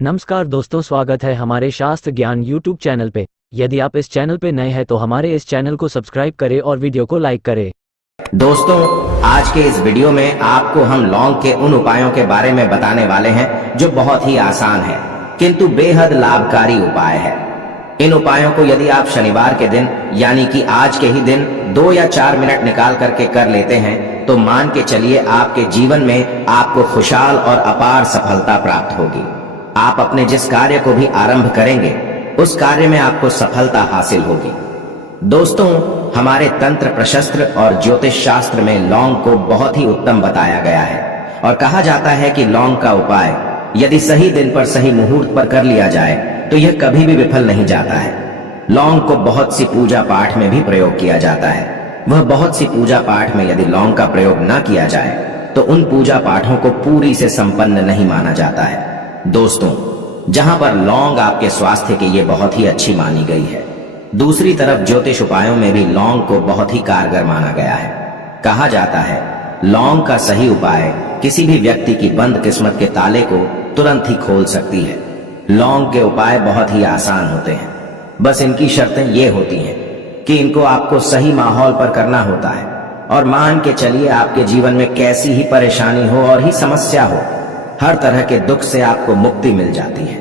नमस्कार दोस्तों, स्वागत है हमारे शास्त्र ज्ञान यूट्यूब चैनल पे। यदि आप इस चैनल पे नए हैं तो हमारे इस चैनल को सब्सक्राइब करें और वीडियो को लाइक करें। दोस्तों, आज के इस वीडियो में आपको हम लौंग के उन उपायों के बारे में बताने वाले हैं जो बहुत ही आसान है किंतु बेहद लाभकारी उपाय है। इन उपायों को यदि आप शनिवार के दिन यानी कि आज के ही दिन 2 या 4 मिनट निकाल करके कर लेते हैं तो मान के चलिए आपके जीवन में आपको खुशहाल और अपार सफलता प्राप्त होगी। आप अपने जिस कार्य को भी आरंभ करेंगे उस कार्य में आपको सफलता हासिल होगी। दोस्तों, हमारे तंत्र प्रशस्त्र और ज्योतिष शास्त्र में लौंग को बहुत ही उत्तम बताया गया है और कहा जाता है कि लौंग का उपाय यदि सही दिन पर सही मुहूर्त पर कर लिया जाए तो यह कभी भी विफल नहीं जाता है। लौंग को बहुत सी पूजा पाठ में भी प्रयोग किया जाता है। वह बहुत सी पूजा पाठ में यदि लौंग का प्रयोग न किया जाए तो उन पूजा पाठों को पूरी से संपन्न नहीं माना जाता है। दोस्तों, जहां पर लौंग आपके स्वास्थ्य के लिए बहुत ही अच्छी मानी गई है, दूसरी तरफ ज्योतिष उपायों में भी लौंग को बहुत ही कारगर माना गया है। कहा जाता है लौंग का सही उपाय किसी भी व्यक्ति की बंद किस्मत के ताले को तुरंत ही खोल सकती है। लौंग के उपाय बहुत ही आसान होते हैं, बस इनकी शर्तें ये होती हैं कि इनको आपको सही माहौल पर करना होता है और मान के चलिए आपके जीवन में कैसी ही परेशानी हो और ही समस्या हो, हर तरह के दुख से आपको मुक्ति मिल जाती है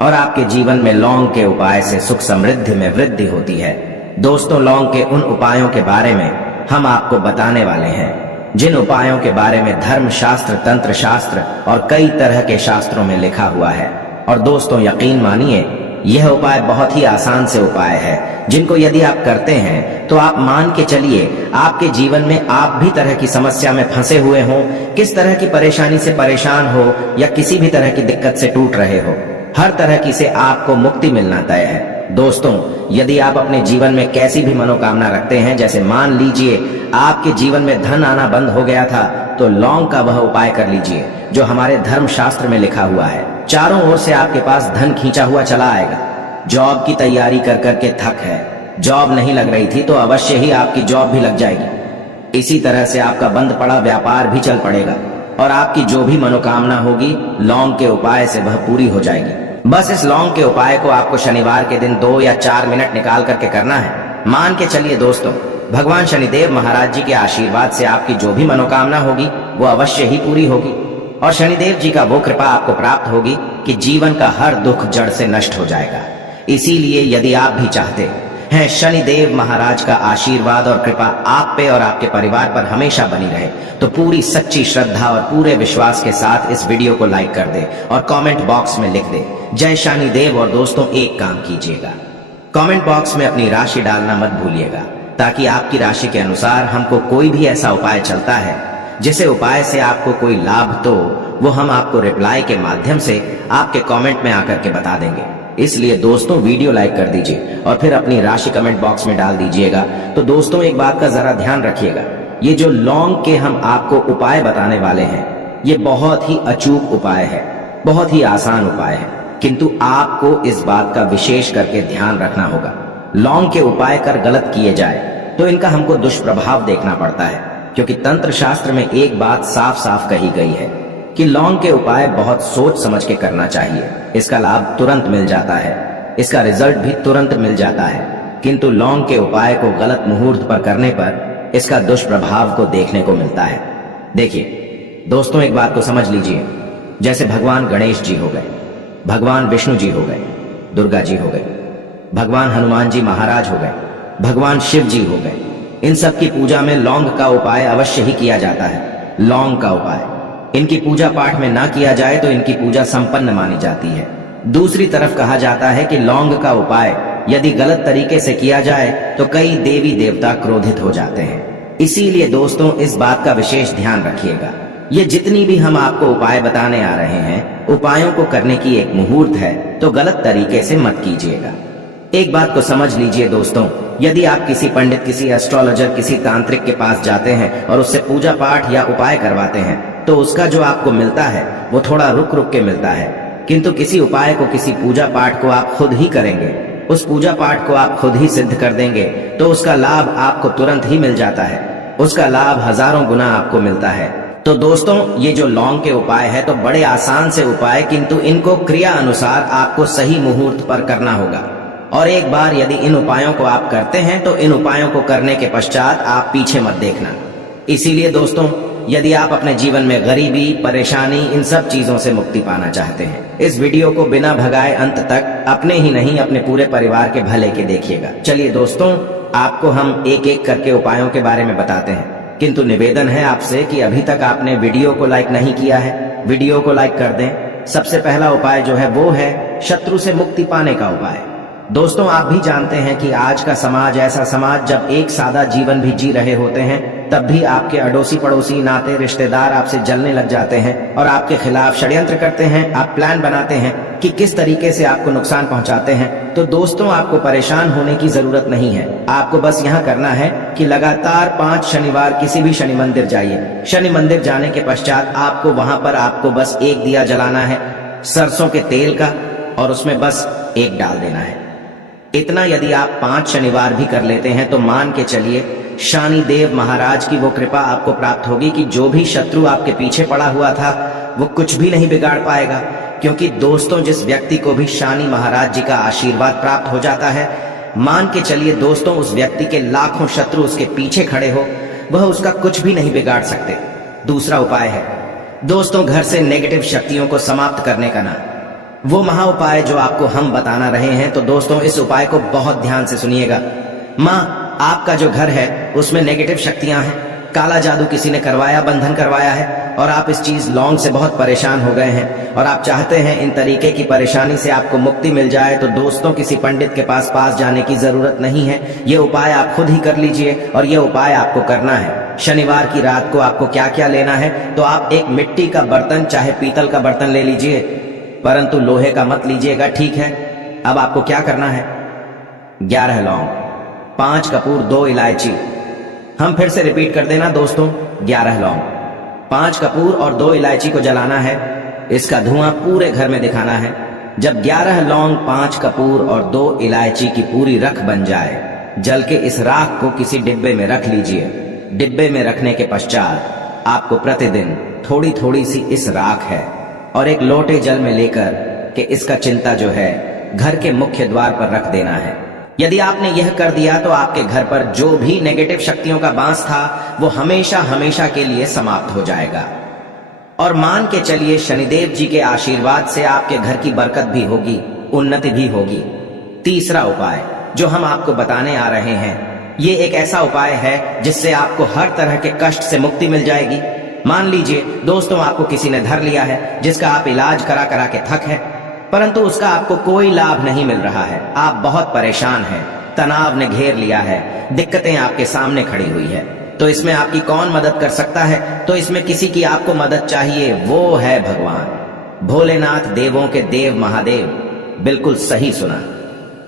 और आपके जीवन में लौंग के उपाय से सुख समृद्धि में वृद्धि होती है। दोस्तों, लौंग के उन उपायों के बारे में हम आपको बताने वाले हैं जिन उपायों के बारे में धर्म शास्त्र, तंत्र शास्त्र और कई तरह के शास्त्रों में लिखा हुआ है। और दोस्तों, यकीन मानिए यह उपाय बहुत ही आसान से उपाय है जिनको यदि आप करते हैं तो आप मान के चलिए आपके जीवन में आप भी तरह की समस्या में फंसे हुए हो, किस तरह की परेशानी से परेशान हो या किसी भी तरह की दिक्कत से टूट रहे हो, हर तरह की से आपको मुक्ति मिलना तय है। दोस्तों, यदि आप अपने जीवन में कैसी भी मनोकामना रखते हैं, जैसे मान लीजिए आपके जीवन में धन आना बंद हो गया था, तो लौंग का वह उपाय कर लीजिए जो हमारे धर्म शास्त्र में लिखा हुआ है। चारों ओर से आपके पास धन खींचा हुआ चला आएगा। जॉब की तैयारी कर करके थक है, जॉब नहीं लग रही थी तो अवश्य ही आपकी जॉब भी लग जाएगी। इसी तरह से आपका बंद पड़ा व्यापार भी चल पड़ेगा और आपकी जो भी मनोकामना होगी लौंग के उपाय से वह पूरी हो जाएगी। बस इस लौंग के उपाय को आपको शनिवार के दिन 2 या 4 मिनट निकाल करके करना है। मान के चलिए दोस्तों, भगवान शनिदेव महाराज जी के आशीर्वाद से आपकी जो भी मनोकामना होगी वो अवश्य ही पूरी होगी और शनिदेव जी का वो कृपा आपको प्राप्त होगी कि जीवन का हर दुख जड़ से नष्ट हो जाएगा। इसीलिए यदि आप भी चाहते हैं शनिदेव महाराज का आशीर्वाद और कृपा आप पे और आपके परिवार पर हमेशा बनी रहे, तो पूरी सच्ची श्रद्धा और पूरे विश्वास के साथ इस वीडियो को लाइक कर दे और कमेंट बॉक्स में लिख दे जय शनिदेव। और दोस्तों, एक काम कीजिएगा, कमेंट बॉक्स में अपनी राशि डालना मत भूलिएगा, ताकि आपकी राशि के अनुसार हमको कोई भी ऐसा उपाय चलता है जिसे उपाय से आपको कोई लाभ तो वो हम आपको रिप्लाई के माध्यम से आपके कमेंट में आकर के बता देंगे। इसलिए दोस्तों, वीडियो लाइक कर दीजिए और फिर अपनी राशि कमेंट बॉक्स में डाल दीजिएगा। तो दोस्तों, एक बात का जरा ध्यान रखिएगा, ये जो लौंग के हम आपको उपाय बताने वाले हैं ये बहुत ही अचूक उपाय है, बहुत ही आसान उपाय है, किंतु आपको इस बात का विशेष करके ध्यान रखना होगा। लौंग के उपाय कर गलत किए जाए तो इनका हमको दुष्प्रभाव देखना पड़ता है, क्योंकि तंत्र शास्त्र में एक बात साफ साफ कही गई है कि लौंग के उपाय बहुत सोच समझ के करना चाहिए। इसका लाभ तुरंत मिल जाता है, इसका रिजल्ट भी तुरंत मिल जाता है, किंतु लौंग के उपाय को गलत मुहूर्त पर करने पर इसका दुष्प्रभाव को देखने को मिलता है। देखिए दोस्तों, एक बात को समझ लीजिए, जैसे भगवान गणेश जी हो गए, भगवान विष्णु जी हो गए, दुर्गा जी हो गए, भगवान हनुमान जी महाराज हो गए, भगवान शिव जी हो गए, इन सब की पूजा में लौंग का उपाय अवश्य ही किया जाता है। लौंग का उपाय इनकी पूजा पाठ में ना किया जाए तो इनकी पूजा संपन्न मानी जाती है। दूसरी तरफ कहा जाता है कि लौंग का उपाय यदि गलत तरीके से किया जाए तो कई देवी देवता क्रोधित हो जाते हैं। इसीलिए दोस्तों, इस बात का विशेष ध्यान रखिएगा। ये जितनी भी हम आपको उपाय बताने आ रहे हैं, उपायों को करने की एक मुहूर्त है, तो गलत तरीके से मत कीजिएगा। एक बात को समझ लीजिए दोस्तों, यदि आप किसी पंडित, किसी एस्ट्रोलॉजर, किसी तांत्रिक के पास जाते हैं और उससे पूजा पाठ या उपाय करवाते हैं तो उसका जो आपको मिलता है वो थोड़ा रुक रुक के मिलता है, किंतु किसी उपाय को, किसी पूजा पाठ को आप खुद ही करेंगे, उस पूजा पाठ को आप खुद ही सिद्ध कर देंगे तो उसका लाभ आपको तुरंत ही मिल जाता है, उसका लाभ हजारों गुना आपको मिलता है। तो दोस्तों ये जो लौंग के उपाय है तो बड़े आसान से उपाय, किंतु इनको क्रिया अनुसार आपको सही मुहूर्त पर करना होगा। और एक बार यदि इन उपायों को आप करते हैं तो इन उपायों को करने के पश्चात आप पीछे मत देखना। इसीलिए दोस्तों, यदि आप अपने जीवन में गरीबी, परेशानी, इन सब चीजों से मुक्ति पाना चाहते हैं, इस वीडियो को बिना भगाए अंत तक अपने ही नहीं अपने पूरे परिवार के भले के देखिएगा। चलिए दोस्तों, आपको हम एक एक करके उपायों के बारे में बताते हैं, किंतु निवेदन है आपसे कि अभी तक आपने वीडियो को लाइक नहीं किया है, वीडियो को लाइक कर दें। सबसे पहला उपाय जो है वो है शत्रु से मुक्ति पाने का उपाय। दोस्तों, आप भी जानते हैं कि आज का समाज ऐसा समाज, जब एक सादा जीवन भी जी रहे होते हैं तब भी आपके अड़ोसी पड़ोसी, नाते रिश्तेदार आपसे जलने लग जाते हैं और आपके खिलाफ षड्यंत्र करते हैं। आप प्लान बनाते हैं कि किस तरीके से आपको नुकसान पहुंचाते हैं। तो दोस्तों, आपको परेशान होने की जरूरत नहीं है। आपको बस यहाँ करना है कि लगातार 5 शनिवार किसी भी शनि मंदिर जाइए। शनि मंदिर जाने के पश्चात आपको वहां पर आपको बस एक दिया जलाना है सरसों के तेल का, और उसमें बस एक डाल देना है। इतना यदि आप 5 शनिवार भी कर लेते हैं तो मान के चलिए शनि देव महाराज की वो कृपा आपको प्राप्त होगी कि जो भी शत्रु आपके पीछे पड़ा हुआ था वो कुछ भी नहीं बिगाड़ पाएगा। क्योंकि दोस्तों, जिस व्यक्ति को भी शनि महाराज जी का आशीर्वाद प्राप्त हो जाता है, मान के चलिए दोस्तों, उस व्यक्ति के लाखों शत्रु उसके पीछे खड़े हो, वह उसका कुछ भी नहीं बिगाड़ सकते। दूसरा उपाय है दोस्तों, घर से नेगेटिव शक्तियों को समाप्त करने का ना, वो महा उपाय जो आपको हम बताना रहे हैं। तो दोस्तों, इस उपाय को बहुत ध्यान से सुनिएगा। माँ, आपका जो घर है उसमें नेगेटिव शक्तियां हैं, काला जादू किसी ने करवाया, बंधन करवाया है, और आप इस चीज लौंग से बहुत परेशान हो गए हैं और आप चाहते हैं इन तरीके की परेशानी से आपको मुक्ति मिल जाए। तो दोस्तों, किसी पंडित के पास जाने की जरूरत नहीं है। ये उपाय आप खुद ही कर लीजिए, और ये उपाय आपको करना है। शनिवार की रात को आपको क्या क्या लेना है, तो आप एक मिट्टी का बर्तन, चाहे पीतल का बर्तन ले लीजिए, परंतु लोहे का मत लीजिएगा, ठीक है। अब आपको क्या करना है, 11 लौंग, 5 कपूर, 2 इलायची। हम फिर से रिपीट कर देना दोस्तों, 11 लौंग, 5 कपूर और 2 इलायची को जलाना है। इसका धुआं पूरे घर में दिखाना है। जब 11 लौंग, 5 कपूर और 2 इलायची की पूरी रख बन जाए, जल के इस राख को किसी डिब्बे में रख लीजिए। डिब्बे में रखने के पश्चात आपको प्रतिदिन थोड़ी थोड़ी सी इस राख है और एक लोटे जल में लेकर के इसका चिंता जो है घर के मुख्य द्वार पर रख देना है। यदि आपने यह कर दिया तो आपके घर पर जो भी नेगेटिव शक्तियों का बांस था वो हमेशा हमेशा के लिए समाप्त हो जाएगा। और मान के चलिए शनिदेव जी के आशीर्वाद से आपके घर की बरकत भी होगी, उन्नति भी होगी। तीसरा उपाय जो हम आपको बताने आ रहे हैं, ये एक ऐसा उपाय है जिससे आपको हर तरह के कष्ट से मुक्ति मिल जाएगी। मान लीजिए दोस्तों, आपको किसी ने धर लिया है जिसका आप इलाज करा करा के थक है, परंतु उसका आपको कोई लाभ नहीं मिल रहा है। आप बहुत परेशान हैं, तनाव ने घेर लिया है, दिक्कतें आपके सामने खड़ी हुई है। तो इसमें आपकी कौन मदद कर सकता है? तो इसमें किसी की आपको मदद चाहिए, वो है भगवान भोलेनाथ, देवों के देव महादेव। बिल्कुल सही सुना।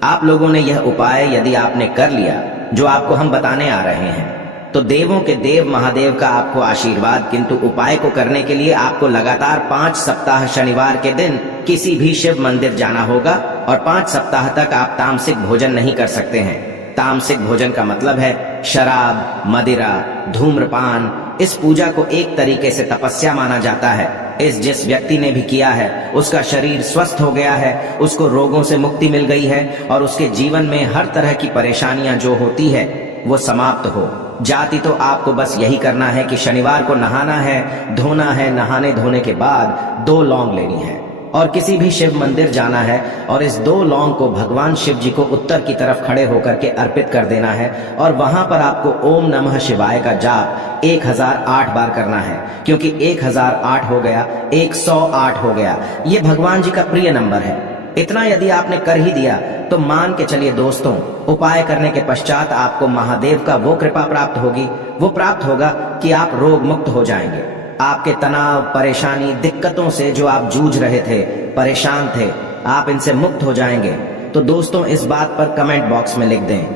आप लोगों ने यह उपाय यदि आपने कर लिया जो आपको हम बताने आ रहे हैं, तो देवों के देव महादेव का आपको आशीर्वाद। किंतु उपाय को करने के लिए आपको लगातार 5 सप्ताह शनिवार के दिन किसी भी शिव मंदिर जाना होगा, और 5 सप्ताह तक आप तामसिक भोजन नहीं कर सकते हैं। तामसिक भोजन का मतलब है शराब, मदिरा, धूम्रपान। इस पूजा को एक तरीके से तपस्या माना जाता है। जिस व्यक्ति ने भी किया है उसका शरीर स्वस्थ हो गया है, उसको रोगों से मुक्ति मिल गई है, और उसके जीवन में हर तरह की परेशानियां जो होती है वो समाप्त हो जाती। तो आपको बस यही करना है कि शनिवार को नहाना है, धोना है, नहाने धोने के बाद 2 लौंग लेनी है और किसी भी शिव मंदिर जाना है, और इस 2 लौंग को भगवान शिव जी को उत्तर की तरफ खड़े होकर के अर्पित कर देना है। और वहां पर आपको ओम नमः शिवाय का जाप 1008 बार करना है, क्योंकि 1008 हो गया, 108 हो गया, ये भगवान जी का प्रिय नंबर है। इतना यदि आपने कर ही दिया तो मान के चलिए दोस्तों, उपाय करने के पश्चात आपको महादेव का वो कृपा प्राप्त होगी, वो प्राप्त होगा कि आप रोग मुक्त हो जाएंगे। आपके तनाव, परेशानी, दिक्कतों से जो आप जूझ रहे थे, परेशान थे, आप इनसे मुक्त हो जाएंगे। तो दोस्तों, इस बात पर कमेंट बॉक्स में लिख दें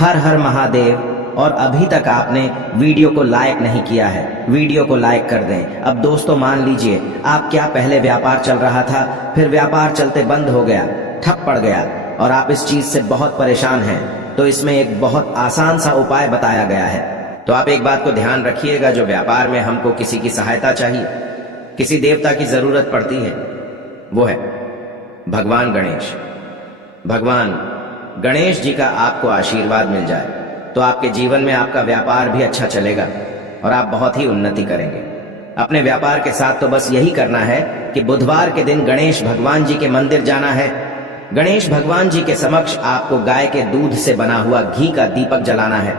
हर हर महादेव। और अभी तक आपने वीडियो को लाइक नहीं किया है, वीडियो को लाइक कर दें। अब दोस्तों मान लीजिए आप क्या पहले व्यापार चल रहा था, फिर व्यापार चलते बंद हो गया, ठप पड़ गया, और आप इस चीज से बहुत परेशान हैं, तो इसमें एक बहुत आसान सा उपाय बताया गया है। तो आप एक बात को ध्यान रखिएगा, जो व्यापार में हमको किसी की सहायता चाहिए, किसी देवता की जरूरत पड़ती है, वो है भगवान गणेश। भगवान गणेश जी का आपको आशीर्वाद मिल जाए तो आपके जीवन में आपका व्यापार भी अच्छा चलेगा और आप बहुत ही उन्नति करेंगे। अपने व्यापार के साथ तो बस यही करना है कि बुधवार के दिन गणेश भगवान जी के मंदिर जाना है। गणेश भगवान जी के समक्ष आपको गाय के दूध से बना हुआ घी का दीपक जलाना है।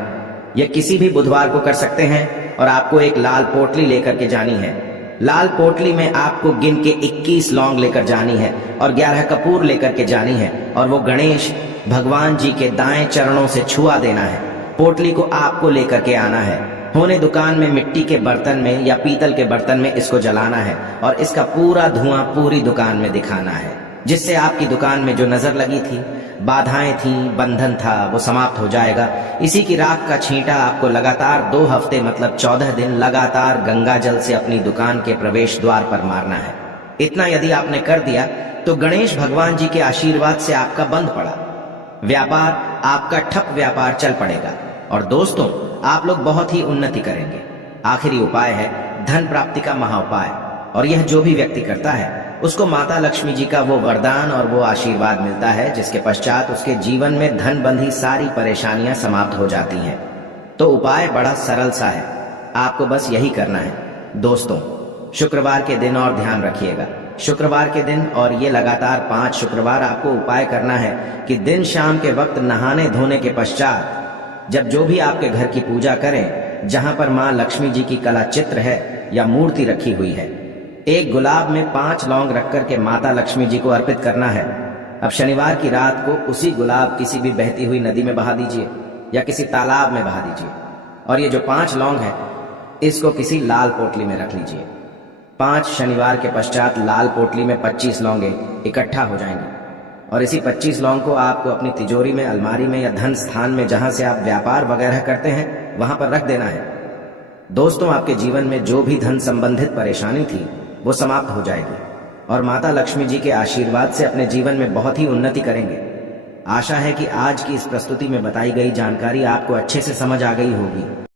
यह किसी भी बुधवार को कर सकते हैं और आपको एक लाल पोटली लेकर के जानी है। लाल पोटली में आपको गिन के 21 लौंग लेकर जानी है और 11 कपूर लेकर के जानी है और वो गणेश भगवान जी के दाएं चरणों से छुआ देना है। पोटली को आपको लेकर के आना है। होने दुकान में मिट्टी के बर्तन में या पीतल के बर्तन में इसको जलाना है और इसका पूरा धुआं पूरी दुकान में दिखाना है, जिससे आपकी दुकान में जो नजर लगी थी, बाधाएं थी, बंधन था, वो समाप्त हो जाएगा। इसी की राख का छींटा आपको लगातार 2 हफ्ते मतलब 14 दिन लगातार गंगा जल से अपनी दुकान के प्रवेश द्वार पर मारना है। इतना यदि आपने कर दिया तो गणेश भगवान जी के आशीर्वाद से आपका बंद पड़ा व्यापार, आपका ठप व्यापार चल पड़ेगा और दोस्तों आप लोग बहुत ही उन्नति करेंगे। आखिरी उपाय है धन प्राप्ति का महाउपाय, और यह जो भी व्यक्ति करता है उसको माता लक्ष्मी जी का वो वरदान और वो आशीर्वाद मिलता है, जिसके पश्चात उसके जीवन में धन बंधी सारी परेशानियां समाप्त हो जाती हैं। तो उपाय बड़ा सरल सा है, आपको बस यही करना है। दोस्तों शुक्रवार के दिन और ध्यान रखिएगा, शुक्रवार के दिन और ये लगातार 5 शुक्रवार आपको उपाय करना है कि दिन शाम के वक्त नहाने धोने के पश्चात जब जो भी आपके घर की पूजा करें, जहां पर मां लक्ष्मी जी की कला चित्र है या मूर्ति रखी हुई है, एक गुलाब में 5 लौंग रख करके माता लक्ष्मी जी को अर्पित करना है। अब शनिवार की रात को उसी गुलाब किसी भी बहती हुई नदी में बहा दीजिए या किसी तालाब में बहा दीजिए और ये जो 5 लौंग है इसको किसी लाल पोटली में रख लीजिए। 5 शनिवार के पश्चात लाल पोटली में 25 लौंगे इकट्ठा हो जाएंगे और इसी 25 लौंग को आपको अपनी तिजोरी में, अलमारी में या धन स्थान में जहां से आप व्यापार वगैरह करते हैं वहां पर रख देना है। दोस्तों आपके जीवन में जो भी धन संबंधित परेशानी थी वो समाप्त हो जाएगी और माता लक्ष्मी जी के आशीर्वाद से अपने जीवन में बहुत ही उन्नति करेंगे। आशा है कि आज की इस प्रस्तुति में बताई गई जानकारी आपको अच्छे से समझ आ गई होगी।